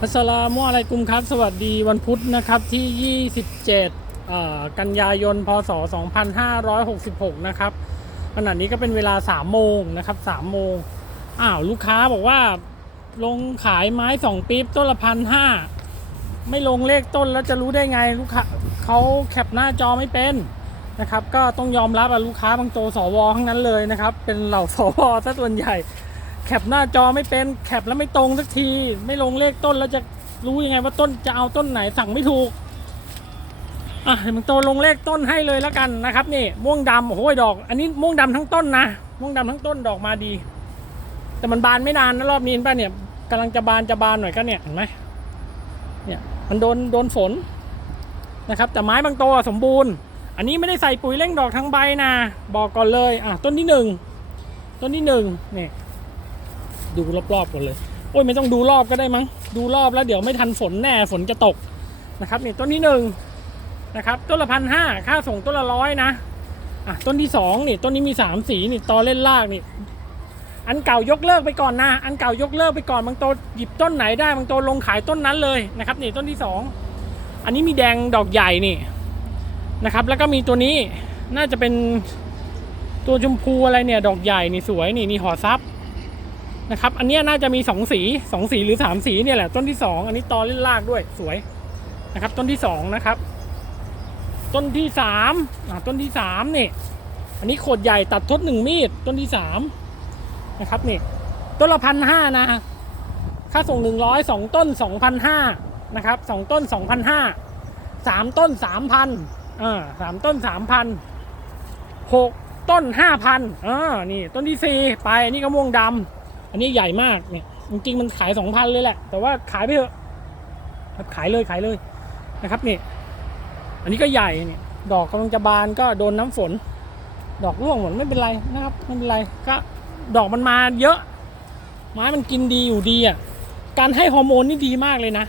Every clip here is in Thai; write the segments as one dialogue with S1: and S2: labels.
S1: อัสสลามุอะลัยกุมครับ สวัสดีวันพุธนะครับที่ 27 กันยายน พศ 2566 นะครับขณะนี้ก็เป็นเวลา 3 โมงนะครับ3โมงอ้าวลูกค้าบอกว่า ลงขายไม้ 2 ปี๊บต้นละพันห้าไม่ลงเลขต้นแล้วจะรู้ได้ไงลูกค้าเขาแคปหน้าจอไม่เป็นนะครับ ก็ต้องยอมรับอะลูกค้าบางโตสวทั้งนั้นเลยนะครับ เป็นเหล่าสวซะส่วนใหญ่ แคปหน้าจอไม่เป็นแคปแล้วไม่ตรงสักที ไม่ลงเลขต้นแล้วจะรู้ยังไงว่าต้นจะเอาต้นไหนสั่งไม่ถูกอะมึงโตลงเลขต้นให้เลยแล้วกันนะครับนี่ม่วงดำโอ้โหดอก อันนี้ม่วงดำทั้งต้นนะม่วงดำทั้งต้นดอกมาดี แต่มันบานไม่นานนะรอบนี้ป่ะเนี่ยกำลังจะบานจะบานหน่อยก็เนี่ยเห็นไหมเนี่ยมันโดนโดนฝนนะครับ แต่ไม้บางโตวสมบูรณ์ อันนี้ไม่ได้ใส่ปุ๋ยเร่งดอกทั้งใบนะบอกก่อนเลยอะต้นที่หนึ่งต้นที่หนึ่งนี่ ดูรอบๆก่อนเลย โอ้ยไม่ต้องดูรอบก็ได้มั้ง ดูรอบแล้วเดี๋ยวไม่ทันฝนแน่ฝนจะตกนะครับนี่ต้นที่หนึ่งนะครับต้นละพันห้าค่าส่งต้นละร้อยนะอะต้นที่สองนี่ต้นนี้มีสามสีนี่ตอเล่นลากนี่อันเก่ายกเลิกไปก่อนนะ อันเก่ายกเลิกไปก่อนบางโตหยิบต้นไหนได้บางโตลงขายต้นนั้นเลยนะครับนี่ต้นที่สองอันนี้มีแดงดอกใหญ่นี่นะครับ แล้วก็มีตัวนี้น่าจะเป็นตัวชมพูอะไรเนี่ย ดอกใหญ่นี่สวยนี่นี่หอซับ นะครับ อันนี้น่าจะมีสองสีสองสีหรือสามสีเนี่ยแหละต้นที่สองอันนี้ตอเล่นรากด้วยสวยนะครับ ต้นที่สองนะครับ ต้นที่สามอ่าต้นที่สามนี่อันนี้โขดใหญ่ตัดทดหนึ่งมีดต้นที่สามนะครับนี่ต้นละพันห้านะค่าส่งหนึ่งร้อยสองต้นสองพันห้านะครับสองต้นสองพันห้าสามต้นสามพันอ่าสามต้นสามพันหกต้นห้าพันอ่านี่ต้นที่สี่ไปนนี้ก็ม่วงดำ อันนี้ใหญ่มากเนี่ยจริงๆมันขายสองพันเลยแหละ แต่ว่าขายไปเถอะขายเลยขายเลยนะครับนี่ อันนี้ก็ใหญ่เนี่ยดอกกำลังจะบานก็โดนน้ำฝน ดอกร่วงหมดไม่เป็นไรนะครับไม่เป็นไรก็ดอกมันมาเยอะ ไม้มันกินดีอยู่ดีอะการให้ฮอร์โมนนี่ดีมากเลยนะ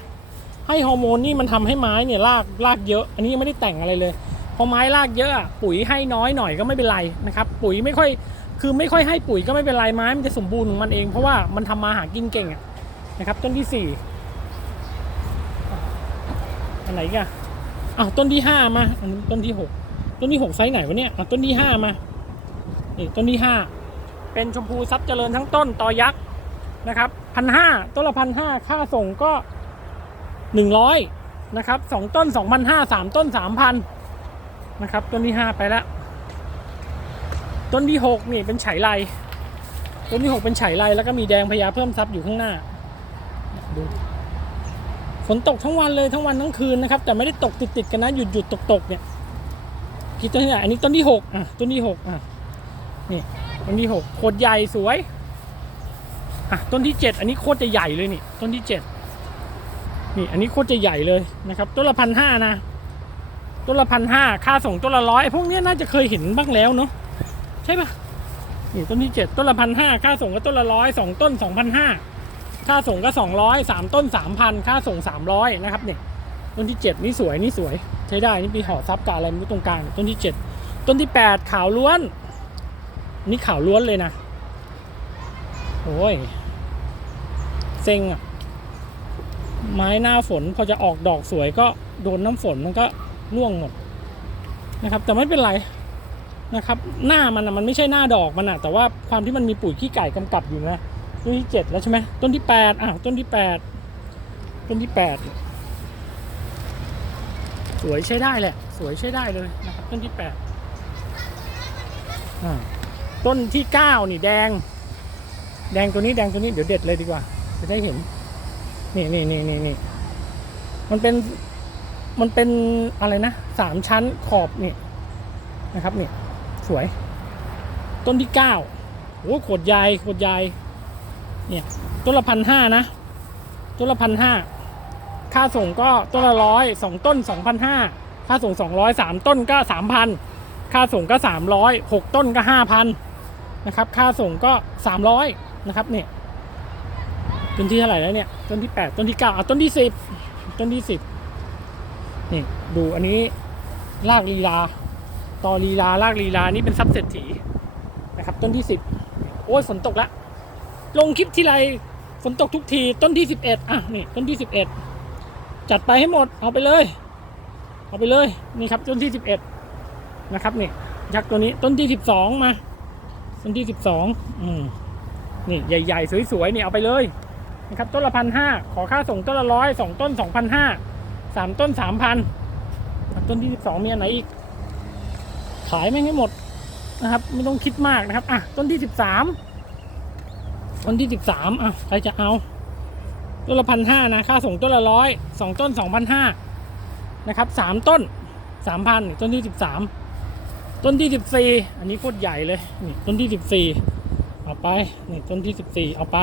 S1: ให้ฮอร์โมนนี่มันทำให้ไม้เนี่ยรากรากเยอะ อันนี้ยังไม่ได้แต่งอะไรเลยพอไม้รากเยอะปุ๋ยให้น้อยหน่อยก็ไม่เป็นไรนะครับ ปุ๋ยไม่ค่อย คือไม่ค่อยให้ปุ๋ยก็ไม่เป็นไรไม้มันจะสมบูรณ์ของมันเองเพราะว่ามันทำมาหากินเก่งอะนะครับ ต้นที่สี่อันไหนกันอ้าวต้นที่ห้ามาอันนี้ต้นที่หกต้นที่หกไซส์ไหนวะเนี่ยอ้าวต้นที่ห้ามานี่ต้นที่ห้าเป็นชมพูซับเจริญทั้งต้นตอยักษ์นะครับพันห้าต้นละพันห้าค่าส่งก็หนึ่งร้อยนะครับสองต้นสองพันห้าสามต้นสามพันนะครับ ต้นที่ห้าไปแล้ว ต้นที่หกนี่เป็นไฉไลต้นที่หกเป็นไฉไลแล้วก็มีแดงพญาเพิ่มทรัพย์อยู่ข้างหน้าดูฝนตกทั้งวันเลยทั้งวันทั้งคืนนะครับ แต่ไม่ได้ตกติดติดๆกันนะหยุดหยุดตกตกเนี่ยกี่ต้นเนี่ยอันนี้ต้นที่หกอะต้นที่หกอะนี่ต้นที่หกโคตรใหญ่สวยอะต้นที่เจ็ดอันนี้โคตรจะใหญ่เลยนี่ ต้นที่เจ็ดนี่อันนี้โคตรจะใหญ่เลยนะครับต้นละพันห้านะต้นละพันห้าค่าส่งต้นละร้อยพวกนี้น่าจะเคยเห็นบ้างแล้วเนาะ ใช่ปะนี่ต้นที่เจ็ดต้นละพันห้าค่าส่งก็ต้นละร้อยสองต้นสองพันห้าค่าส่งก็สองร้อยสามต้นสามพันค่าส่งสามร้อยนะครับเนี่ยต้นที่เจ็ดนี่สวยนี่สวย ใช้ได้นี่มีห่อซับกับอะไรไม่รู้ตรงกลางต้นที่เจ็ดต้นที่แปดขาวล้วน นี่ขาวล้วนเลยนะโอ้ยเซ็งอะไม้หน้าฝนพอจะออกดอกสวยก็โดนน้ำฝนมันก็ร่วงหมดนะครับ แต่ไม่เป็นไร นะครับหน้ามันอะมันไม่ใช่หน้าดอกมันอะแต่ว่าความที่มันมีปุ๋ยขี้ไก่กำกับอยู่นะต้นที่เจ็ดแล้วใช่ไหมต้นที่แปดอะต้นที่แปดต้นที่แปดสวยใช้ได้แหละ สวยใช้ได้เลยนะครับ ต้นที่แปดอ่าต้นที่เก้านี่แดง แดงตัวนี้แดงตัวนี้เดี๋ยวเด็ดเลยดีกว่า จะได้เห็น นี่นี่นี่นี่นี่มันเป็นมันเป็นอะไรนะสามชั้นขอบนี่นะครับเนี่ย สวย ต้นที่เก้าโอ้ขวดใหญ่ขวดใหญ่เนี่ยต้นละพันห้านะ ต้นละพันห้าค่าส่งก็ต้นละร้อยสองต้นสองพันห้าค่าส่งสองร้อยสามต้นก็สามพันค่าส่งก็สามร้อยหกต้นก็ห้าพันนะครับค่าส่งก็สามร้อยนะครับเนี่ยต้นที่เท่าไหร่แล้วเนี่ยต้นที่แปดต้นที่เก้าอะต้นที่สิบต้นที่สิบนี่ดูอันนี้ลากลีลา ตอลีลาลากลีลานี่เป็นซับเศรษฐีนะครับ ต้นที่สิบโอ้ยฝนตกแล้วลงคลิปที่ไรฝนตกทุกทีต้นที่สิบเอ็ดอะนี่ต้นที่สิบเอ็ดจัดไปให้หมดเอาไปเลย เอาไปเลยนี่ครับต้นที่สิบเอ็ดนะครับนี่ยักษ์ตัวนี้ต้นที่สิบสองมาต้นที่สิบสองอืมนี่ใหญ่ๆสวยๆนี่เอาไปเลยนะครับต้นละพันห้าขอค่าส่งต้นละร้อยสองต้นสองพันห้าสามต้นสามพันต้นที่สิบสองมีอันไหนอีก ขายไม่งให้หมดนะครับ ไม่ต้องคิดมากนะครับ อะ ต้นที่สิบสามต้นที่สิบสามอะใครจะเอาต้นละพันห้านะค่าส่งต้นละร้อยสองต้นสองพันห้านะครับสามต้นสามพันต้นที่สิบสามต้นที่สิบสี่อันนี้โคตรใหญ่เลยนี่ต้นที่สิบสี่เอาไปนี่ต้นที่สิบสี่เอาไป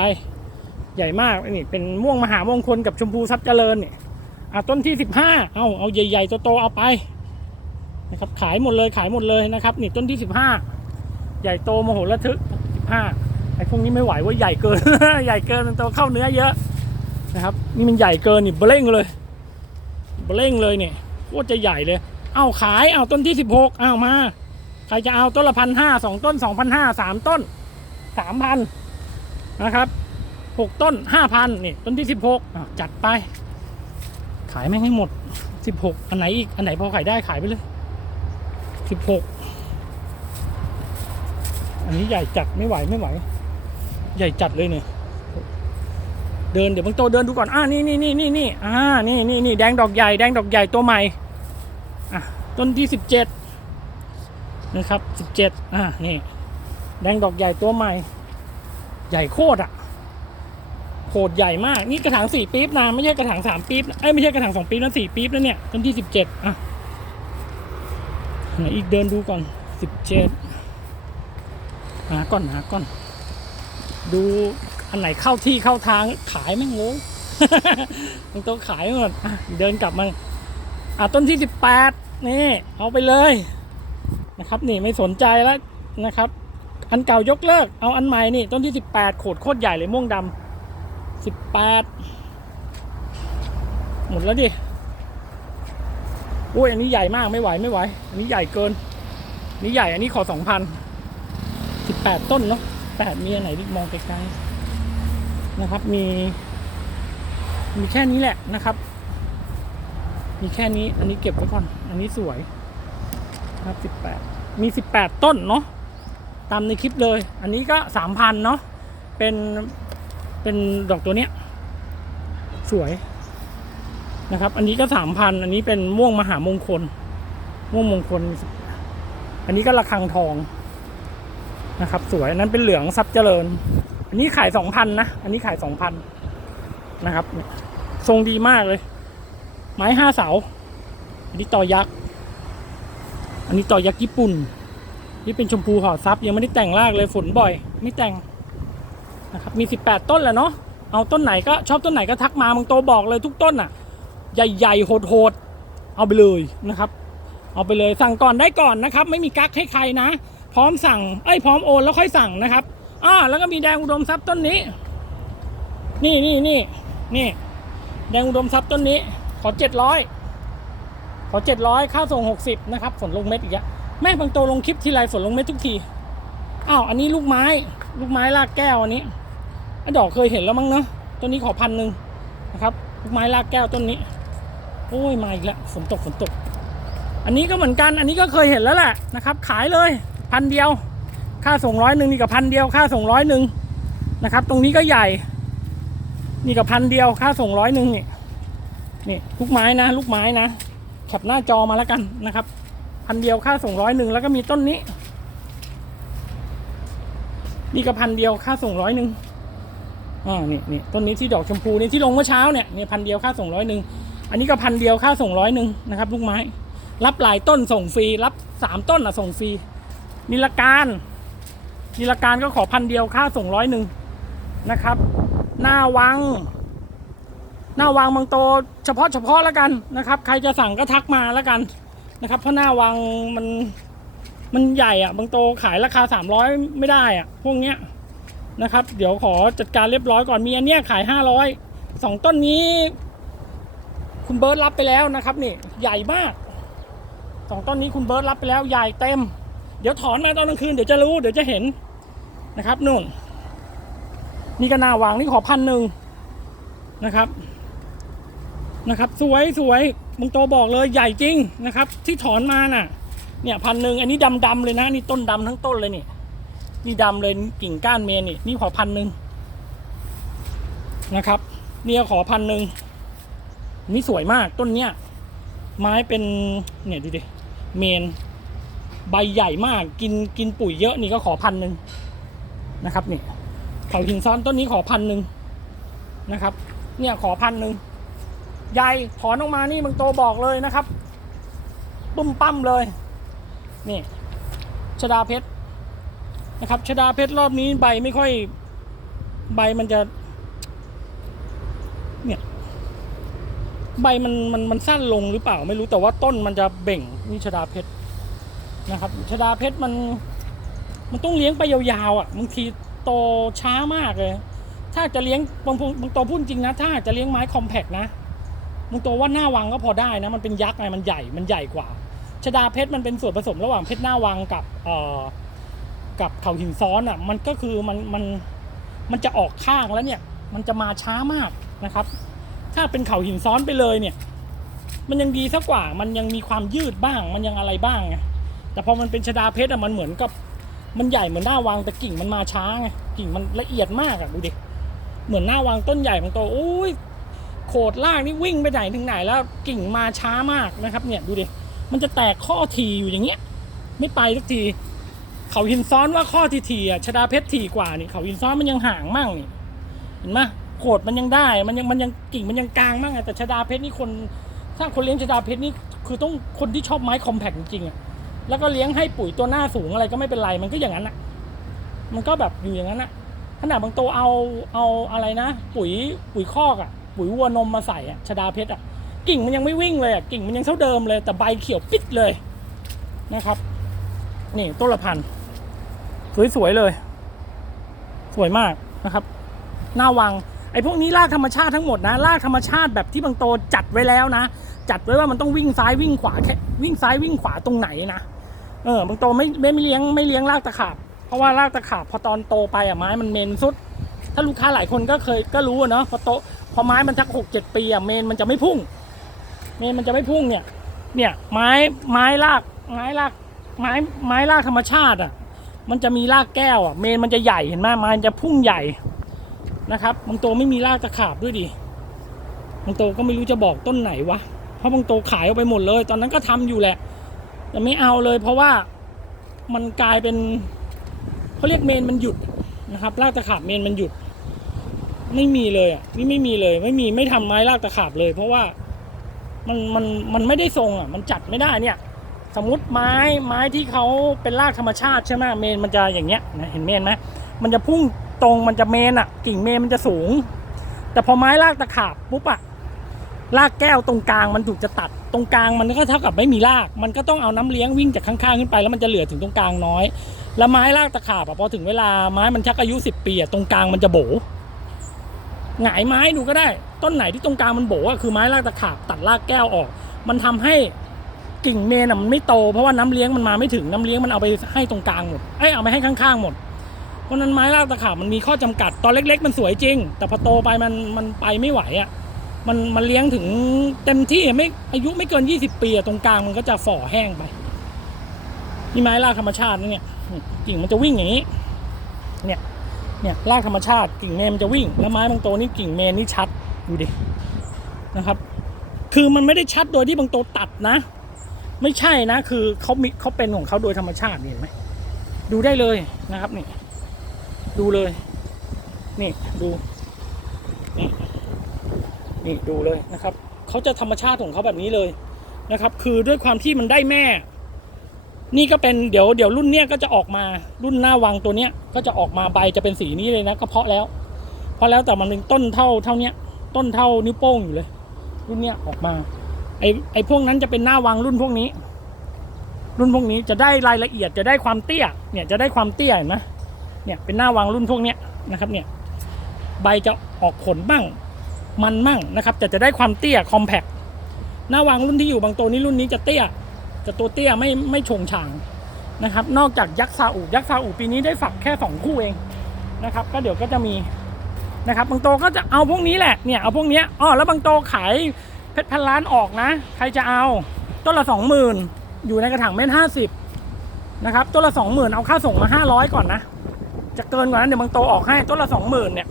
S1: ใหญ่มากนี่เป็นม่วงมหามงคลกับชมพูทรัพย์เจริญนี่อะต้นที่สิบห้าเอาเอาใหญ่ๆโตๆเอาไป นะครับขายหมดเลยขายหมดเลยนะครับนี่ต้นที่สิบห้าใหญ่โตโมโหระทึกสิบห้าไอ้พวกนี้ไม่ไหวว่าใหญ่เกิน ใหญ่เกินมันโตเข้าเนื้อเยอะนะครับนี่มันใหญ่เกินนี่เบล่งเลยเบล่งเลยเนี่ยโคตรจะใหญ่เลยเอาขายเอาต้นที่สิบหกเอามา ใครจะเอาต้นละพันห้าสองต้นสองพันห้าสามต้นสามพันนะครับหกต้นห้าพันนี่ต้นที่สิบหกจัดไป ขายแม่งให้หมดสิบหกอันไหนอีก อันไหนพอขายได้ขายไปเลย สิบหกอันนี้ใหญ่จัดไม่ไหวไม่ไหว ใหญ่จัดเลยเนี่ยเดินเดี๋ยวบางโตเดินดูก่อนอ่านี่นี่นี่นี่นี่อ่านี่นี่นี่แดงดอกใหญ่แดงดอกใหญ่ตัวใหม่อะต้นที่สิบเจ็ดนะครับสิบเจ็ดอ่านี่แดงดอกใหญ่ตัวใหม่ ใหญ่โคตรอะโคตรใหญ่มาก นี่กระถางสี่ปี๊บนะไม่ใช่กระถางสามปี๊บนะเอ้ไม่ใช่กระถางสองปี๊บนะสี่ปี๊บนะเนี่ยต้นที่สิบเจ็ดอะ ไหนอีกเดินดูก่อนสิบเจ็ดหาก่อนหาก่อน ดูอันไหนเข้าที่เข้าทางขายไม่งเลยมันต้องขายหมดเดินกลับมาอะต้นที่สิบแปดนี่เอาไปเลยนะครับ นี่ไม่สนใจแล้วนะครับ อันเก่ายกเลิก เอาอันใหม่นี่ ต้นที่สิบแปดโขดโคตรใหญ่เลยม่วงดำสิบแปดหมดแล้วดิ โอ้ยอันนี้ใหญ่มากไม่ไหวไม่ไหว อันนี้ใหญ่เกินอันนี้ใหญ่อันนี้ขอสองพันสิบแปดต้นเนาะแปดมีอันไหนที่มองไกลๆนะครับ มี มีแค่นี้แหละนะครับ มีแค่นี้ อันนี้เก็บไว้ก่อน อันนี้สวยครับสิบแปดมีสิบแปดต้นเนาะตามในคลิปเลย อันนี้ก็สามพันเนาะเป็นเป็นดอกตัวเนี้ย สวย นะครับ อันนี้ก็สามพันอันนี้เป็นม่วงมหามงคล ม่วงมงคล อันนี้ก็ระฆังทองนะครับ สวยนั้นเป็นเหลืองซับเจริญ อันนี้ขายสองพันนะ อันนี้ขายสองพันนะครับ ทรงดีมากเลย ไม้ห้าเสา อันนี้ต่อยักษ์ อันนี้ต่อยักษ์ญี่ปุ่น นี่เป็นชมพูห่อซับยังไม่ได้แต่งรากเลยฝนบ่อย ไม่แต่งนะครับ มีสิบแปดต้นแหละเนาะ เอาต้นไหนก็ชอบต้นไหนก็ทักมาบางโตบอกเลยทุกต้นอะ ใหญ่ๆโหดๆเอาไปเลยนะครับ เอาไปเลยสั่งก่อนได้ก่อนนะครับ ไม่มีกั๊กให้ใครนะ พร้อมสั่งเอ้ยพร้อมโอนแล้วค่อยสั่งนะครับอ่าแล้วก็มีแดงอุดมทรัพย์ต้นนี้ นี่นี่นี่นี่แดงอุดมทรัพย์ต้นนี้ ขอเจ็ดร้อยขอเจ็ดร้อยค่าส่งหกสิบนะครับฝนลงเม็ดอีกแล้วแม่บางโตลงคลิปทีไรฝนลงเม็ดทุกทีอ้าวอันนี้ลูกไม้ ลูกไม้ลากแก้วอันนี้อดอกเคยเห็นแล้วมั้งเนาะต้นนี้ขอพันหนึ่งนะครับ ลูกไม้ลากแก้วต้นนี้ โอ้ยมาอีกแล้วฝนตกฝนตก อันนี้ก็เหมือนกัน อันนี้ก็เคยเห็นแล้วแหละนะครับ ขายเลยพันเดียว ค่าส่งร้อยหนึ่งนี่กับพันเดียว ค่าส่งร้อยหนึ่งนะครับ ตรงนี้ก็ใหญ่ นี่กับพันเดียว ค่าส่งร้อยหนึ่งนี่นี่ลูกไม้นะ ลูกไม้นะแคปหน้าจอมาแล้วกันนะครับพันเดียวค่าส่งร้อยหนึ่งแล้วก็มีต้นนี้ นี่ก็พันเดียวค่าส่งร้อยหนึ่งอ่านี่นี่ต้นนี้ที่ดอกชมพูนี่ที่ลงเมื่อเช้าเนี่ยเนี่ยพันเดียวค่าส่งร้อยหนึ่ง อันนี้ก็พันเดียวค่าส่งร้อยหนึ่งนะครับลูกไม้ รับหลายต้นส่งฟรีรับสามต้นอะส่งฟรีนิลการนิลการก็ขอพันเดียวค่าส่งร้อยหนึ่งนะครับ หน้าวัง หน้าวังบางโตเฉพาะเฉพาะแล้วกันนะครับ ใครจะสั่งก็ทักมาแล้วกันนะครับ เพราะหน้าวังมันมันใหญ่อะบางโตขายราคาสามร้อยไม่ได้อะพวกเนี้ยนะครับ เดี๋ยวขอจัดการเรียบร้อยก่อนมีอันเนี้ยขายห้าร้อยสองต้นนี้ คุณเบิร์ตรับไปแล้วนะครับนี่ใหญ่มากสองต้นนี้คุณเบิร์ตรับไปแล้วใหญ่เต็ม เดี๋ยวถอนมาตอนกลางคืนเดี๋ยวจะรู้เดี๋ยวจะเห็นนะครับนู่น นี่ก็หน้าวางนี่ขอพันหนึ่งนะครับนะครับ สวยสวยมึงโตบอกเลยใหญ่จริงนะครับ ที่ถอนมาน่ะ เนี่ยพันหนึ่งอันนี้ดำดำๆเลยนะนี่ต้นดำทั้งต้นเลยนี่นี่ดำเลยกิ่งก้านเมนนี่นี่ขอพันหนึ่งนะครับ เนี่ยขอพันหนึ่ง นี่สวยมากต้นเนี้ยไม้เป็นเนี่ยดูดิเมน ใบใหญ่มากกินกินปุ๋ยเยอะนี่ก็ขอพันหนึ่งนะครับนี่เขาหินซ้อนต้นนี้ขอพันหนึ่งนะครับ เนี่ยขอพันหนึ่งใหญ่ถอนออกมานี่มึงโตบอกเลยนะครับปุ้มปั้มเลย นี่ชดาเพชรนะครับชดาเพชรรอบนี้ใบไม่ค่อย ใบมันจะ เนี่ย ใบมันมันมันสั้นลงหรือเปล่าไม่รู้แต่ว่าต้นมันจะเบ่งนี่ชดาเพชรนะครับชดาเพชรมัน มันต้องเลี้ยงไปยาวๆอะบางทีโตช้ามากเลย ถ้าจะเลี้ยงบางบางโตพูดจริงนะ ถ้าจะเลี้ยงไม้คอมแพกนะบางโตว่าหน้าวังก็พอได้นะ มันเป็นยักษ์ไงมันใหญ่มันใหญ่กว่าชดาเพชรมันเป็นส่วนผสมระหว่างเพชรหน้าวังกับเอ่อกับเขาหินซ้อนอะมันก็คือมันมันมันจะออกข้างแล้วเนี่ย มันจะมาช้ามากนะครับ ถ้าเป็นเขาหินซ้อนไปเลยเนี่ย มันยังดีสักกว่า มันยังมีความยืดบ้าง มันยังอะไรบ้างไงแต่พอมันเป็นชดาเพชรอะมันเหมือนกับ มันใหญ่เหมือนหน้าวางแต่กิ่งมันมาช้าไงกิ่งมันละเอียดมากอะดูดิเหมือนหน้าวางต้นใหญ่ของโตโอ้ยโขดล่างนี่วิ่งไปไหนถึงไหนแล้วกิ่งมาช้ามากนะครับ เนี่ยดูดิมันจะแตกข้อทีอยู่อย่างเงี้ย ไม่ไปสักที เขาหินซ้อนว่าข้อทีทีอะชดาเพชรทีกว่านี่เขาหินซ้อนมันยังห่างมั่งนี่เห็นไหม โขดมันยังได้มันยังมันยังกิ่งมันยังกลางมั่งไงแต่ชดาเพชรนี่คนถ้าคนเลี้ยงชดาเพชรนี่คือต้องคนที่ชอบไม้คอมแพคจริงๆอะแล้วก็เลี้ยงให้ปุ๋ยตัวหน้าสูงอะไรก็ไม่เป็นไรมันก็อย่างนั้นอะ มันก็แบบอยู่อย่างนั้นอะขนาดบางตัวเอาเอาอะไรนะ ปุ๋ยปุ๋ยคอกอะปุ๋ยวัวนมมาใส่อะชดาเพชรอะกิ่งมันยังไม่วิ่งเลยอะกิ่งมันยังเท่าเดิมเลย แต่ใบเขียวปิดเลยนะครับนี่ต้นละพันสวยๆเลย สวยมากนะครับ หน้าวัง ไอ้พวกนี้รากธรรมชาติทั้งหมดนะรากธรรมชาติแบบที่บางโตจัดไว้แล้วนะ จัดไว้ว่ามันต้องวิ่งซ้ายวิ่งขวาแค่วิ่งซ้ายวิ่งขวาตรงไหนนะเออบางโตไม่ไม่ไม่เลี้ยงไม่เลี้ยงรากตะขาบ เพราะว่ารากตะขาบพอตอนโตไปอะไม้มันเมนสุด ถ้าลูกค้าหลายคนก็เคยก็รู้เนาะพอโตพอไม้มันสักหกเจ็ดปีอะเมนมันจะไม่พุ่ง เมนมันจะไม่พุ่งเนี่ย เนี่ยไม้ไม้รากไม้รากไม้ไม้รากธรรมชาติอะ มันจะมีรากแก้วอะเมนมันจะใหญ่เห็นไหมไม้มันจะพุ่งใหญ่ นะครับบางโตไม่มีรากตะขาบด้วยดิบางโตก็ไม่รู้จะบอกต้นไหนวะเพราะบางโตขายออกไปหมดเลย ตอนนั้นก็ทำอยู่แหละแต่ไม่เอาเลย เพราะว่ามันกลายเป็นเขาเรียกเมนมันหยุดนะครับรากตะขาบเมนมันหยุด ไม่มีเลยอะนี่ไม่มีเลยไม่มีไม่ทำไม้รากตะขาบเลย เพราะว่ามันมันมันไม่ได้ทรงอะ มันจัดไม่ได้เนี่ย สมมติไม้ไม้ที่เขาเป็นรากธรรมชาติใช่ไหมเมนมันจะอย่างเงี้ยนะเห็นเมนไหมมันจะพุ่ง ตรงมันจะเมนอะกิ่งเมนมันจะสูง แต่พอไม้รากตะขาบปุ๊บอะรากแก้วตรงกลางมันถูกจะตัดตรงกลางมันก็เท่ากับไม่มีราก มันก็ต้องเอาน้ำเลี้ยงวิ่งจากข้างๆขึ้นไปแล้วมันจะเหลือถึงตรงกลางน้อย แล้วไม้รากตะขาบอะพอถึงเวลาไม้มันชักอายุสิบปีอะตรงกลางมันจะโบหงายไม้ดูก็ได้ ต้นไหนที่ตรงกลางมันโบอะคือไม้รากตะขาบตัดรากแก้วออก มันทำให้กิ่งเมนอะมันไม่โตเพราะว่าน้ำเลี้ยงมันมาไม่ถึงน้ำเลี้ยงมันเอาไปให้ตรงกลางหมดเอ้เอาไปให้ข้างๆหมด เพราะนั้นไม้รากตะขาบมันมีข้อจำกัดตอนเล็ก ๆ มันสวยจริง แต่พอโตไปมันมันไปไม่ไหวอะมันมันเลี้ยงถึงเต็มที่ไม่อายุไม่เกิน 20 ปีอะตรงกลางมันก็จะฝ่อแห้งไปนี่ไม้รากธรรมชาตินะเนี่ยกิ่งมันจะวิ่งอย่างนี้ เนี่ยเนี่ยรากธรรมชาติกิ่งเมนมันจะวิ่ง แล้วไม้บางโตนี่กิ่งเมนนี่ชัดดูดินะครับ คือมันไม่ได้ชัดโดยที่บางโตตัดนะ ไม่ใช่นะ คือเขามีเขาเป็นของเขาโดยธรรมชาติเห็นไหมดูได้เลยนะครับนี่ ดูเลย นี่ดูนี่นี่ดูเลยนะครับเขาจะธรรมชาติของเขาแบบนี้เลยนะครับ คือด้วยความที่มันได้แม่ นี่ก็เป็นเดี๋ยวเดี๋ยวรุ่นเนี้ยก็จะออกมารุ่นหน้าวังตัวเนี้ย ก็จะออกมาใบจะเป็นสีนี้เลยนะก็เพาะแล้วเพราะแล้วแต่มันเป็นต้นเท่าเท่าเนี้ยต้นเท่านิ้วโป้งอยู่เลย รุ่นเนี้ยออกมาไอไอพวกนั้นจะเป็นหน้าวังรุ่นพวกนี้ รุ่นพวกนี้จะได้รายละเอียดจะได้ความเตี้ยเนี่ยจะได้ความเตี้ยเห็นไหม เนี่ยเป็นหน้าวังรุ่นพวกเนี้ยนะครับเนี่ยใบจะออกผลบ้างมันมั่งนะครับแต่จะได้ความเตี้ยคอมแพคหน้าวางรุ่นที่อยู่บางตัวนี้รุ่นนี้จะเตี้ยจะตัวเตี้ยไม่ไม่โฉงฉางนะครับ นอกจากยักษ์ซาอุยักษ์ซาอุปีนี้ได้ฝักแค่สองคู่เองนะครับ ก็เดี๋ยวก็จะมีนะครับบางโตก็จะเอาพวกนี้แหละเนี่ยเอาพวกนี้อ๋อแล้วบางโตขายเพชรพันล้านออกนะ ใครจะเอาต้นละสองหมื่นอยู่ในกระถางเม็ดห้าสิบนะครับต้นละสองหมื่นเอาค่าส่งมาห้าร้อยก่อนนะ จะเกินกว่านั้นเดี๋ยวบางโตออกให้ต้นละสองหมื่นเนี่ย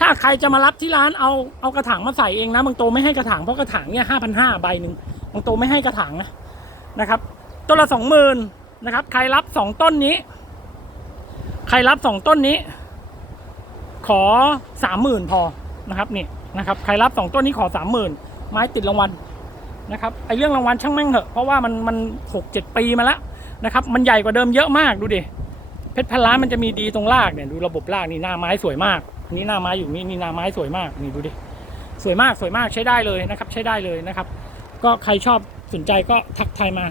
S1: ถ้าใครจะมารับที่ร้านเอาเอากระถางมาใส่เองนะบางโตไม่ให้กระถางเพราะกระถางเนี่ยห้าพันห้าใบหนึ่งบางโตไม่ให้กระถางนะนะครับ ต้นละสองหมื่นนะครับ ใครรับสองต้นนี้ ใครรับสองต้นนี้ ขอสามหมื่นพอนะครับนี่นะครับ ใครรับสองต้นนี้ขอสามหมื่นไม้ติดรางวัลนะครับไอเรื่องรางวัลช่างแม่งเหอะเพราะว่ามันมันหกเจ็ดปีมาแล้วนะครับ มันใหญ่กว่าเดิมเยอะมากดูดิ เพชรพันล้านมันจะมีดีตรงรากเนี่ยดูระบบรากนี่หน้าไม้สวยมากนี่หน้าไม้อยู่นี่นี่หน้าไม้สวยมากนี่ดูดิสวยมากสวยมากใช้ได้เลยนะครับ ใช้ได้เลยนะครับ ก็ใครชอบสนใจก็ทักทายมา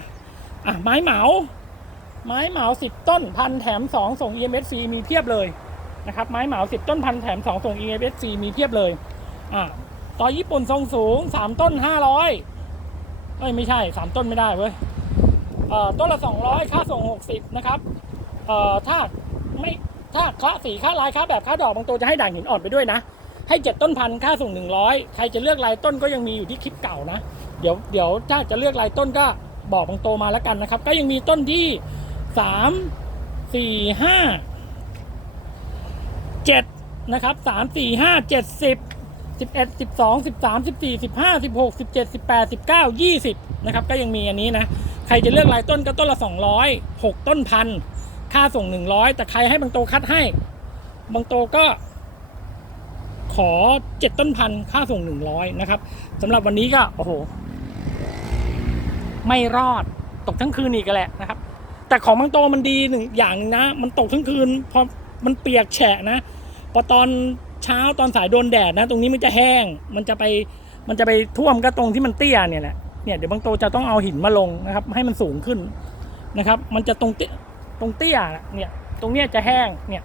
S1: อะไม้เหมาไม้เหมาสิบต้นพันแถมสองส่ง EMS ฟรีมีเพียบเลยนะครับไม้เหมาสิบต้นพันแถมสองส่ง EMS ฟรีมีเพียบเลยอ่าต่อญี่ปุ่นทรงสูงสามต้นห้าร้อยเอ้ยไม่ใช่สามต้นไม่ได้เว้ยเอ่อต้นละสองร้อยค่าส่งหกสิบนะครับ เอ่อถ้าไม่ถ้าค่าสีค่าลายค่าแบบค่าดอกบางตัวจะให้ด่างหินอ่อนไปด้วยนะ ให้เจ็ดต้นพันค่าส่งหนึ่งร้อยใครจะเลือกลายต้นก็ยังมีอยู่ที่คลิปเก่านะ เดี๋ยวเดี๋ยวถ้าจะเลือกลายต้นก็บอกบางโตมาแล้วกันนะครับ ก็ยังมีต้นที่สามสี่ห้าเจ็ดนะครับสามสี่ห้าเจ็ดสิบสิบเอ็ดสิบสองสิบสามสิบสี่สิบห้าสิบหกสิบเจ็ดสิบแปดสิบเก้ายี่สิบนะครับ ก็ยังมีอันนี้นะ ใครจะเลือกลายต้นก็ต้นละสองร้อยหกต้นพัน ค่าส่งหนึ่งร้อยแต่ใครให้บางโตคัดให้ บางโตก็ ขอเจ็ดต้นพันค่าส่งหนึ่งร้อยนะครับสำหรับวันนี้ก็โอ้โห ไม่รอดตกทั้งคืนอีกแหละนะครับ แต่ของบางโตมันดีหนึ่งอย่างนึงนะ มันตกทั้งคืนพอมันเปียกแฉะนะพอตอนเช้าตอนสายโดนแดดนะ ตรงนี้มันจะแห้ง มันจะไปมันจะไปท่วมก็ตรงที่มันเตี้ยเนี่ยแหละเนี่ยเดี๋ยวบางโตจะต้องเอาหินมาลงนะครับ ให้มันสูงขึ้นนะครับ มันจะตรงเตรงเตี้ยเนี่ยตรงเนี้ยจะแห้งเนี่ย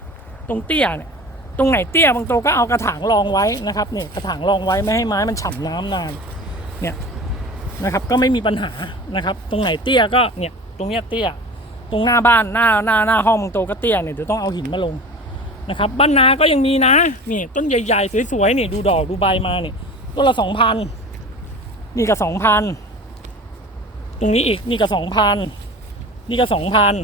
S1: ตรงเตี้ยเนี่ยตรงไหนเตี้ยบางโตก็เอากระถางรองไว้นะครับเนี่ยกระถางรองไว้ไม่ให้ไม้มันฉ่ำน้ำนานเนี่ยนะครับก็ไม่มีปัญหานะครับ ตรงไหนเตี้ยก็เนี่ยตรงเนี้ยเตี้ยตรงหน้าบ้านหน้าหน้าหน้าห้องบางโตก็เตี้ยเนี่ยเดี๋ยวต้องเอาหินมาลงนะครับบ้านนาก็ยังมีนะนี่ต้นใหญ่ๆสวยๆนี่ดูดอกดูใบมาเนี่ยต้นละสองพันนี่ก็สองพันตรงนี้อีกนี่ก็สองพันนี่ก็สองพัน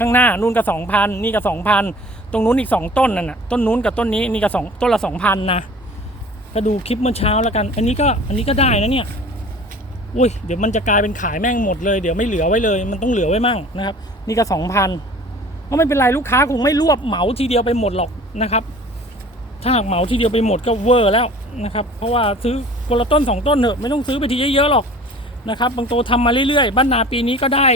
S1: ข้างหน้านู่นก็สองพันนี่ก็สองพันตรงนู้นอีกสองต้นนั่นน่ะต้นนู้นกับต้นนี้นี่ก็สองต้นละสองพันนะก็ดูคลิปเมื่อเช้าแล้วกัน อันนี้ก็อันนี้ก็ได้นะเนี่ยอุ้ยเดี๋ยวมันจะกลายเป็นขายแม่งหมดเลยเดี๋ยวไม่เหลือไว้เลย มันต้องเหลือไว้มั่งนะครับ นี่ก็สองพันก็ไม่เป็นไรลูกค้าคงไม่รวบเหมาทีเดียวไปหมดหรอกนะครับ ถ้าหากเหมาทีเดียวไปหมดก็เวอร์แล้วนะครับ เพราะว่าซื้อคนละต้นสองต้นเถอะไม่ต้องซื้อไปทีเยอะๆหรอกนะครับบางโตทำมาเรื่อยๆบ้านนาปีนี้ก็ได้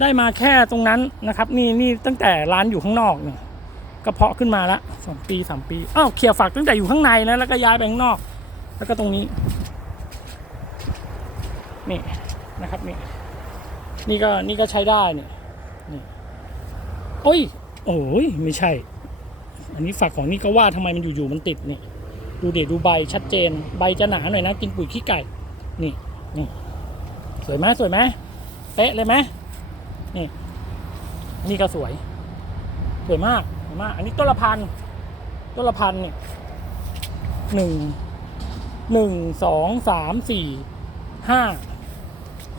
S1: ได้มาแค่ตรงนั้นนะครับ นี่นี่ตั้งแต่ร้านอยู่ข้างนอกเนี่ยก็เพาะขึ้นมาละสองปีสามปีอ้าวเขี่ยฝักตั้งแต่อยู่ข้างในนะแล้วก็ย้ายไปข้างนอก แล้วก็ตรงนี้ นี่นะครับนี่นี่ก็นี่ก็ใช้ได้เนี่ยนี่โอ้ยโอ้ยไม่ใช่ อันนี้ฝักของนี่ก็ว่าทำไมมันอยู่ๆมันติดนี่ดูเดี๋ยวดูใบชัดเจน ใบจะหนาหน่อยนะ กินปุ๋ยขี้ไก่ นี่นี่สวยไหมสวยไหมเป๊ะเลยไหม นี่ นี่ก็สวย สวยมากสวยมาก อันนี้ต้นละพันต้นละพันเนี่ยหนึ่งหนึ่งสองสามสี่ห้า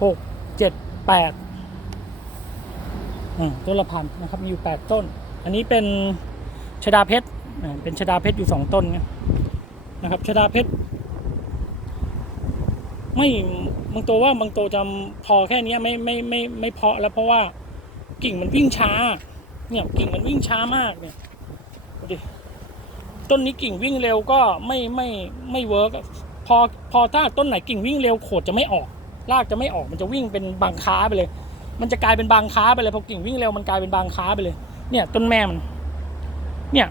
S1: หกเจ็ดแปดต้นละพันนะครับ มีอยู่แปดต้น อันนี้เป็นชดาเพชรเป็นชดาเพชรอยู่สองต้นเนี่ยนะครับชดาเพชร ไม่บางตัวว่าบางตัวจำพอแค่นี้ไม่ไม่ไม่ไม่เพาะแล้วเพราะว่ากิ่งมันวิ่งช้า เนี่ยกิ่งมันวิ่งช้ามากเนี่ยดูดิต้นนี้กิ่งวิ่งเร็วก็ไม่ไม่ไม่เวิร์กพอพอถ้าต้นไหนกิ่งวิ่งเร็วโขดจะไม่ออกรากจะไม่ออกมันจะวิ่งเป็นบางค้าไปเลย มันจะกลายเป็นบางค้าไปเลยพอกิ่งวิ่งเร็วมันกลายเป็นบางค้าไปเลย เนี่ย ต้นแม่มัน เนี่ย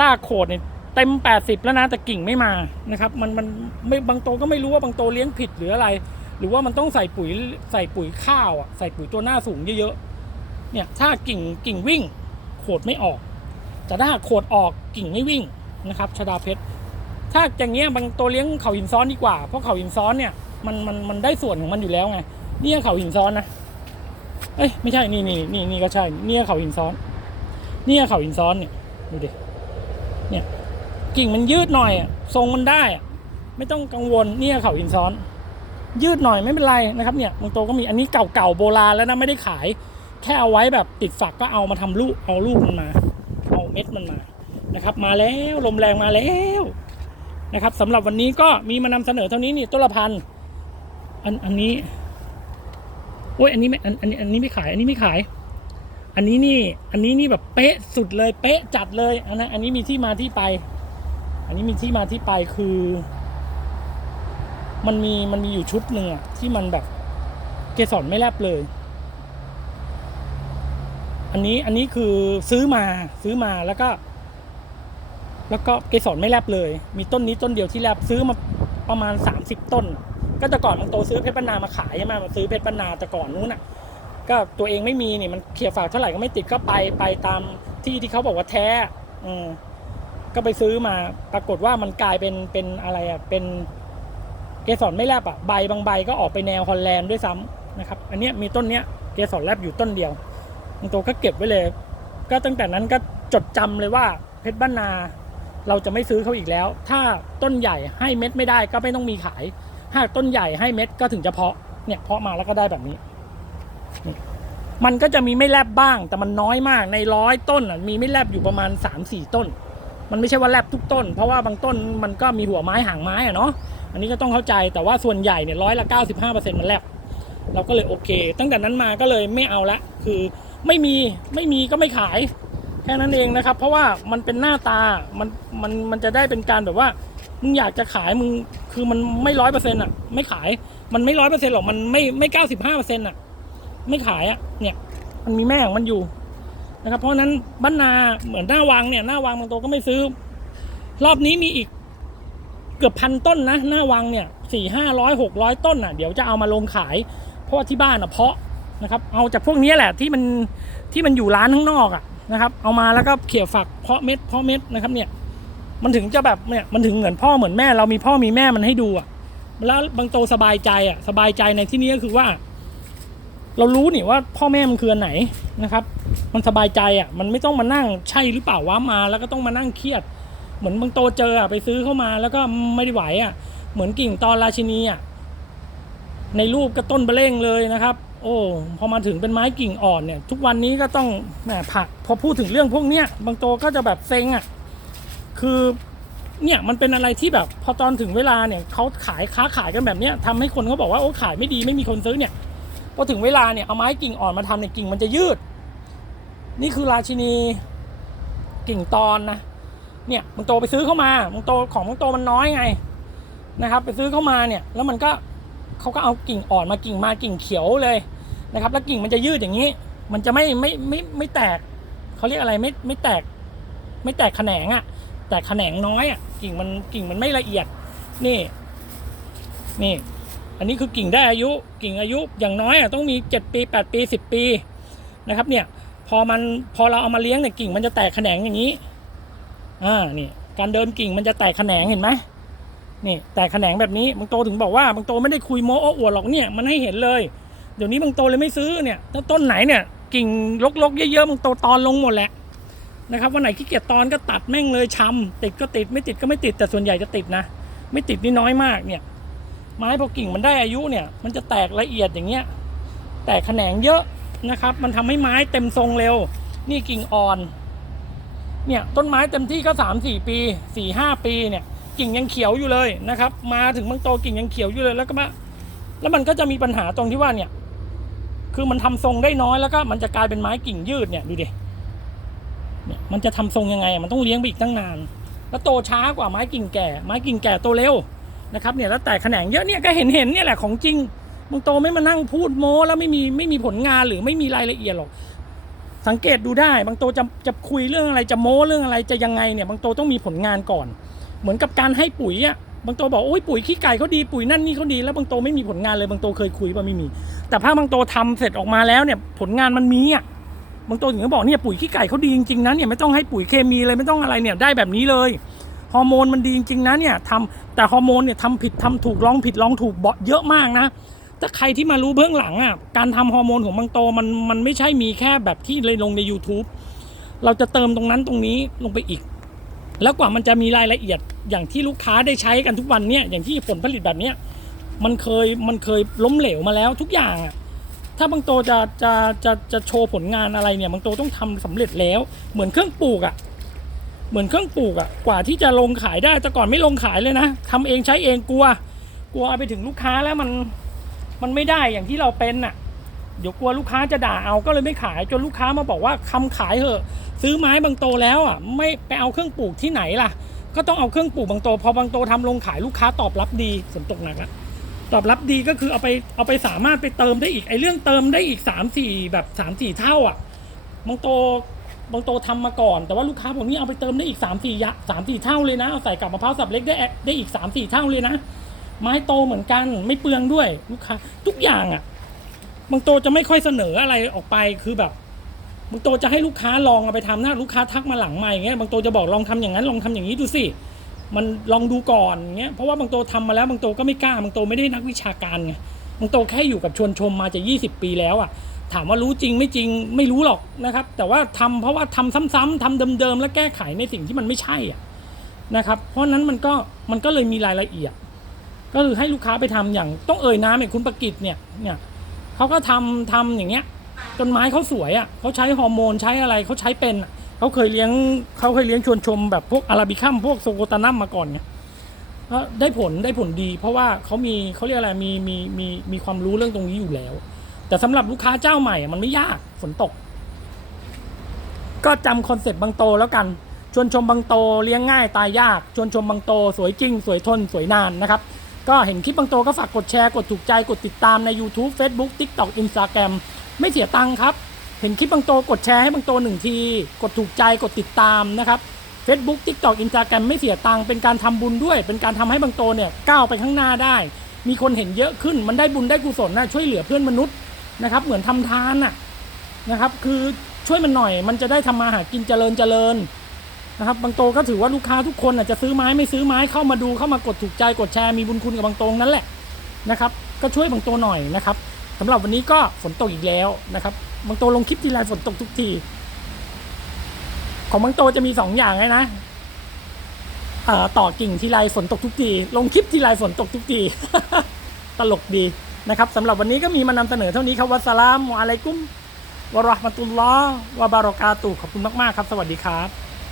S1: รากโขดเนี่ย เต็ม 80 แล้วนะแต่กิ่งไม่มานะครับมันมันไม่บางโตก็ไม่รู้ว่าบางโตเลี้ยงผิดหรืออะไร หรือว่ามันต้องใส่ปุ๋ยใส่ปุ๋ยข้าวอะใส่ปุ๋ยตัวหน้าสูงเยอะๆเนี่ยถ้ากิ่งกิ่งวิ่งโขดไม่ออก แต่ถ้าโขดออกกิ่งไม่วิ่งนะครับชดาเพชรถ้าอย่างเงี้ยบางตัวเลี้ยงเขาหินซ้อนดีกว่า เพราะเขาหินซ้อนเนี่ยมันมันมันได้ส่วนของมันอยู่แล้วไงเนี่ยเขาหินซ้อนนะเอ้ยไม่ใช่นี่นี่นี่นี่ก็ใช่เนี่ยเขาหินซ้อน เนี่ยเขาหินซ้อนเนี่ยดูดิเนี่ย กิ่งมันยืดหน่อยทรงมันได้ ไม่ต้องกังวลเนี่ยเขาหินซ้อน ยืดหน่อยไม่เป็นไรนะครับเนี่ยบางโตก็มีอันนี้เก่าๆโบราณแล้วนะไม่ได้ขาย แค่เอาไว้แบบติดฝักก็เอามาทำลูกเอาลูกมันมา เอาเม็ดมันมานะครับ มาแล้วลมแรงมาแล้วนะครับสำหรับวันนี้ก็มีมานำเสนอเท่านี้นี่ต้นละพันอันอันนี้โอ้ยอันนี้ไม่อันอันนี้อันนี้ไม่ขาย อันนี้ไม่ขาย อันนี้นี่ อันนี้นี่แบบเป๊ะสุดเลย เป๊ะจัดเลยอันนั้นอันนี้มีที่มาที่ไป อันนี้มีที่มาที่ไปคือ มันมีมันมีอยู่ชุดหนึ่งอะที่มันแบบเกสรไม่แลบเลย อันนี้อันนี้คือซื้อมาซื้อมาแล้วก็ แล้วก็เกสรไม่แลบเลย มีต้นนี้ต้นเดียวที่แลบซื้อมาประมาณ30ต้น ก็แต่ก่อนมันโตซื้อเพชรบรรนามาขายใช่ไหมมาซื้อเพชรบรรนาแต่ก่อนนู้นอะก็ตัวเองไม่มีนี่มันเคลียร์ฝากเท่าไหร่ก็ไม่ติดก็ไปไปตามที่ที่เขาบอกว่าแท้อืม ก็ไปซื้อมาปรากฏว่ามันกลายเป็นเป็นอะไรอะเป็นเกสรไม่แลบอะใบบางใบก็ออกไปแนวฮอลแลนด์ด้วยซ้ำนะครับ อันเนี้ยมีต้นเนี้ยเกสรแลบอยู่ต้นเดียวบางตัวก็เก็บไว้เลย ก็ตั้งแต่นั้นก็จดจำเลยว่าเพชรบ้านนา เราจะไม่ซื้อเขาอีกแล้ว ถ้าต้นใหญ่ให้เม็ดไม่ได้ก็ไม่ต้องมีขาย หากต้นใหญ่ให้เม็ดก็ถึงจะเพาะเนี่ยเพาะมาแล้วก็ได้แบบนี้ มันก็จะมีไม่แลบบ้าง แต่มันน้อยมากในร้อยต้นมีไม่แลบอยู่ประมาณ3าสี่ต้น มันไม่ใช่ว่าแลบทุกต้น เพราะว่าบางต้นมันก็มีหัวไม้หางไม้อะเนาะอันนี้ก็ต้องเข้าใจแต่ว่าส่วนใหญ่เนี่ยร้อยละ95%มันแลบเราก็เลยโอเค ตั้งแต่นั้นมาก็เลยไม่เอาละคือไม่มีไม่มีก็ไม่ขายแค่นั้นเองนะครับ เพราะว่ามันเป็นหน้าตามันมันมันจะได้เป็นการแบบว่ามึงอยากจะขายมึงคือมันไม่ร้อยเปอร์เซ็นต์อะไม่ขายมันไม่ร้อยเปอร์เซ็นต์หรอกมันไม่ไม่เก้าสิบห้าเปอร์เซ็นต์อะไม่ขายอะเนี่ยมันมีแม่ของมันอยู่ นะครับ เพราะนั้นบ้านนาเหมือนหน้าวางเนี่ยหน้าวางบางตัวก็ไม่ซื้อ รอบนี้มีอีกเกือบพันต้นนะ หน้าวังเนี่ยสี่ห้าร้อยหกร้อยต้นอะเดี๋ยวจะเอามาลงขาย เพราะว่าที่บ้านอะเพาะนะครับ เอาจากพวกนี้แหละที่มันที่มันอยู่ร้านข้างนอกอะนะครับ เอามาแล้วก็เขี่ยฝักเพาะเม็ดเพาะเม็ดนะครับเนี่ยมันถึงจะแบบเนี่ยมันถึงเหมือนพ่อเหมือนแม่เรามีพ่อมีแม่มันให้ดูอะแล้วบางโตสบายใจอะสบายใจในที่นี้ก็คือว่า เรารู้นี่ว่าพ่อแม่มันคืออันไหนนะครับ มันสบายใจอะ มันไม่ต้องมานั่งใช่หรือเปล่าว่ามาแล้วก็ต้องมานั่งเครียด เหมือนบางโตเจออะไปซื้อเข้ามาแล้วก็ไม่ได้ไหวอะ เหมือนกิ่งตอนราชินีอะ ในรูปก็ต้นเบะเร่งเลยนะครับ โอ้พอมาถึงเป็นไม้กิ่งอ่อนเนี่ย ทุกวันนี้ก็ต้องแหมผักพอพูดถึงเรื่องพวกเนี้ยบางโตก็จะแบบเซ็งอะ คือเนี่ยมันเป็นอะไรที่แบบ พอตอนถึงเวลาเนี่ยเขาขายค้าขายกันแบบเนี้ยทำให้คนเขาบอกว่าโอ้ขายไม่ดีไม่มีคนซื้อเนี่ย พอถึงเวลาเนี่ยเอาไม้กิ่งอ่อนมาทำเนี่ยกิ่งมันจะยืด นี่คือราชินีกิ่งตอนนะเนี่ยมึงโตไปซื้อเข้ามามึงโตของมึงโตมันน้อยไงนะครับ ไปซื้อเข้ามาเนี่ย แล้วมันก็เขาก็เอากิ่งอ่อนมากิ่งมากิ่งเขียวเลยนะครับ แล้วกิ่งมันจะยืดอย่างนี้ มันจะไม่ไม่ไม่ไม่แตกเขาเรียกอะไรไม่ไม่แตก ไม่แตกแขนงอะ่ะ แต่แขนงน้อยอะ่ะกิ่งมันกิ่งมันไม่ละเอียด นี่ นี่ อันนี้คือกิ่งได้อายุกิ่งอายุอย่างน้อยอะต้องมีเจ็ดปีแปดปีสิบปีนะครับเนี่ยพอมันพอเราเอามาเลี้ยงเนี่ยกิ่งมันจะแตกแขนงอย่างนี้อ่านี่การเดินกิ่งมันจะแตกแขนงเห็นไหมนี่แตกแขนงแบบนี้บางโตถึงบอกว่าบางโตไม่ได้คุยโม้โอ้อวดหรอกเนี่ยมันให้เห็นเลย เดี๋ยวนี้บางโตเลยไม่ซื้อเนี่ยถ้าต้นไหนเนี่ยกิ่งลกๆ เยอะๆบางโตตอนลงหมดแหละนะครับวันไหนขี้เกียจตอนก็ตัดแม่งเลยชำติดก็ติดไม่ติดก็ไม่ติดแต่ส่วนใหญ่จะติดนะ ไม่ติดนี่น้อยมากเนี่ย ไม้พอกิ่งมันได้อายุเนี่ย มันจะแตกละเอียดอย่างเงี้ย แตกแขนงเยอะนะครับ มันทำให้ไม้เต็มทรงเร็ว นี่กิ่งอ่อน เนี่ยต้นไม้เต็มที่ก็สามสี่ปีสี่ห้าปีเนี่ยกิ่งยังเขียวอยู่เลยนะครับ มาถึงบางโตกิ่งยังเขียวอยู่เลยแล้วก็มาแล้วมันก็จะมีปัญหาตรงที่ว่าเนี่ย คือมันทำทรงได้น้อยแล้วก็มันจะกลายเป็นไม้กิ่งยืดเนี่ยดูดิเนี่ยมันจะทำทรงยังไงมันต้องเลี้ยงไปอีกตั้งนาน แล้วโตช้ากว่าไม้กิ่งแก่ ไม้กิ่งแก่โตเร็ว นะครับเนี่ยแล้วแต่แขนงเยอะเนี่ยก็เห็นเห็นเนี่ยแหละของจริงบางโตไม่มานั่งพูดโม้แล้วไม่มีไม่มีผลงานหรือไม่มีรายละเอียดหรอกสังเกตดูได้ บางโตจะจะคุยเรื่องอะไรจะโม้เรื่องอะไรจะยังไงเนี่ยบางโตต้องมีผลงานก่อน เหมือนกับการให้ปุ๋ยอะบางโตบอกโอ้ยปุ๋ยขี้ไก่เขาดีปุ๋ยนั่นนี่เขาดีแล้วบางโตไม่มีผลงานเลยบางโตเคยคุยป่ะไม่มี แต่ถ้าบางโตทำเสร็จออกมาแล้วเนี่ยผลงานมันมีอะบางโตถึงก็บอกเนี่ยปุ๋ยขี้ไก่เขาดีจริงๆนะเนี่ยไม่ต้องให้ปุ๋ยเคมีเลยไม่ต้องอะไรเนี่ยได้แบบนี้เลย ฮอร์โมนมันดีจริงๆนะเนี่ยทำแต่ฮอร์โมนเนี่ยทำผิดทำถูกลองผิดลองถูกเบาเยอะมากนะถ้าใครที่มารู้เบื้องหลังอะการทำฮอร์โมนของบางโตมันมันไม่ใช่มีแค่แบบที่เลยลงใน YouTube เราจะเติมตรงนั้นตรงนี้ลงไปอีก แล้วกว่ามันจะมีรายละเอียดอย่างที่ลูกค้าได้ใช้กันทุกวันเนี่ยอย่างที่ผลผลิตแบบเนี้ยมันเคยมันเคยล้มเหลวมาแล้วทุกอย่างอะถ้าบางโตจะจะจะจะโชว์ผลงานอะไรเนี่ยบางโตต้องทำสำเร็จแล้วเหมือนเครื่องปลูกอะ เหมือนเครื่องปลูกอะกว่าที่จะลงขายได้แต่ก่อนไม่ลงขายเลยนะทำเองใช้เองกลัว กลัวเอาไปถึงลูกค้าแล้วมันมันไม่ได้อย่างที่เราเป็นอะเดี๋ยวกลัวลูกค้าจะด่าเอาก็เลยไม่ขายจนลูกค้ามาบอกว่าคำขายเหอะ ซื้อไม้บางโตแล้วอะไม่ไปเอาเครื่องปลูกที่ไหนล่ะ ก็ต้องเอาเครื่องปลูกบางโต พอบางโตทำลงขายลูกค้าตอบรับดีฝนตกหนักอะตอบรับดีก็คือเอาไปเอาไปสามารถไปเติมได้อีกไอ้เรื่องเติมได้อีก3ามสี่แบบ3ามสี่เท่าอะบางโต บางโตทำมาก่อน แต่ว่าลูกค้าบอกนี่เอาไปเติมได้อีก3ามสี่ยะสามสี่เท่าเลยนะ เอาใส่กับมะพร้าวสับเล็กได้ได้อีก3ามสี่เท่าเลยนะ ไม้โตเหมือนกันไม่เปลืองด้วยลูกค้าทุกอย่างอะบางโตจะไม่ค่อยเสนออะไรออกไปคือแบบบางโตจะให้ลูกค้าลองเอาไปทำนะลูกค้าทักมาหลังใหม่เงี้ยบางโตจะบอกลองทำอย่างนั้นลองทำอย่างนี้ดูสิมันลองดูก่อนเงี้ยเพราะว่าบางโตทำมาแล้วบางโตก็ไม่กล้าบางโตไม่ได้นักวิชาการไงบางโตแค่อยู่กับชวนชมมาจะ 20 ปีแล้วอะ ถามว่ารู้จริงไม่จริงไม่รู้หรอกนะครับ แต่ว่าทำเพราะว่าทำซ้ำๆทำเดิมๆแล้วแก้ไขในสิ่งที่มันไม่ใช่อะนะครับ เพราะนั้นมันก็มันก็เลยมีรายละเอียด ก็คือให้ลูกค้าไปทำอย่างต้องเอ่ยน้ำอย่างคุณประกิตเนี่ยเนี่ยเขาก็ทำทำอย่างเงี้ยต้นไม้เขาสวยอะเขาใช้ฮอร์โมนใช้อะไรเขาใช้เป็นเขาเคยเลี้ยงเขาเคยเลี้ยงชวนชมแบบพวกอาราบิคัมพวกโซโกตานัมมาก่อนไงก็ได้ผลได้ผลดี เพราะว่าเขามีเขาเรียกอะไรมีมีมีมีความรู้เรื่องตรงนี้อยู่แล้ว แต่สำหรับลูกค้าเจ้าใหม่มันไม่ยากฝนตก ก็จำคอนเซ็ปต์บางโตแล้วกัน ชวนชมบางโตเลี้ยงง่ายตายยาก ชวนชมบางโต สวยจริง สวยทนสวยนานนะครับ ก็เห็นคลิปบางโตก็ฝากกดแชร์ กดถูกใจกดติดตามใน YouTube Facebook TikTok Instagram ไม่เสียตังค์ครับ เห็นคลิปบางโตกดแชร์ให้บางโตหนึ่งที กดถูกใจกดติดตามนะครับ Facebook TikTok Instagram ไม่เสียตังค์เป็นการทำบุญด้วย เป็นการทำให้บางโตเนี่ยก้าวไปข้างหน้าได้ มีคนเห็นเยอะขึ้นมันได้บุญได้กุศลนะช่วยเหลือเพื่อนมนุษย์ นะครับ เหมือนทำทานน่ะนะครับ คือช่วยมันหน่อย มันจะได้ทำมาหากินเจริญเจริญนะครับบางโตก็ถือว่าลูกค้าทุกคนน่ะจะซื้อไม้ไม่ซื้อไม้เข้ามาดูเข้ามากดถูกใจกดแชร์มีบุญคุณกับบางโตนั่นแหละนะครับ ก็ช่วยบางโตหน่อยนะครับสำหรับวันนี้ก็ฝนตกอีกแล้วนะครับบางโตลงคลิปทีไรฝนตกทุกที ของบางโตจะมีสองอย่างเลยนะต่อกิ่งทีไรฝนตกทุกที ลงคลิปทีไรฝนตกทุกที ตลกดี นะครับสำหรับวันนี้ก็มีมานำเสนอเท่านี้ครับวัสสลามุอะลัยกุมวะราะห์มะตุลลอฮ์วะบารอกาตุขอบคุณมากๆครับ สวัสดีครับ